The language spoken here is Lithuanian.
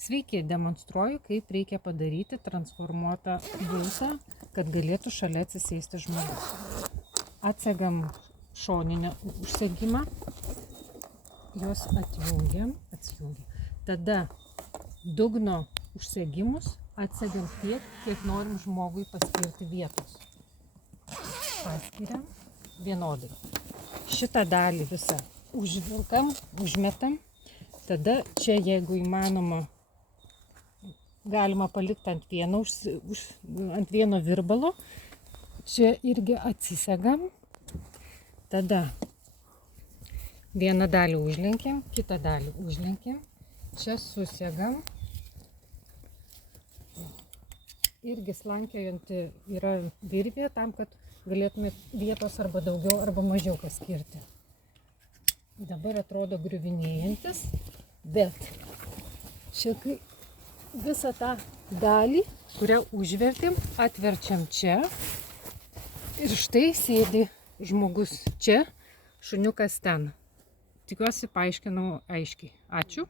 Sveiki, demonstruoju, kaip reikia padaryti transformuotą gultą, kad galėtų šalia atsisėsti žmogus. Atsegam šoninę užsegimą, jos atsijungiam. Tada dugno užsegimus atsegam tiek, kiek norim žmogui paskirti vietos. Paskiriam vienodai. Šitą dalį visą užvilkam, užmetam. Tada čia, jeigu įmanoma, galima palikti ant vieno virbalo. Čia irgi atsisegam. Tada vieną dalį užlenkiam, kitą dalį užlenkiam. Čia susegam. Irgi slankiojanti yra virvė tam, kad galėtumėt vietos arba daugiau arba mažiau paskirti. Dabar atrodo griuvinėjantis, bet čia visą tą dalį, kurią užvertėm, atverčiam čia ir štai sėdi žmogus čia, šuniukas ten. Tikiuosi paaiškinau aiškiai. Ačiū.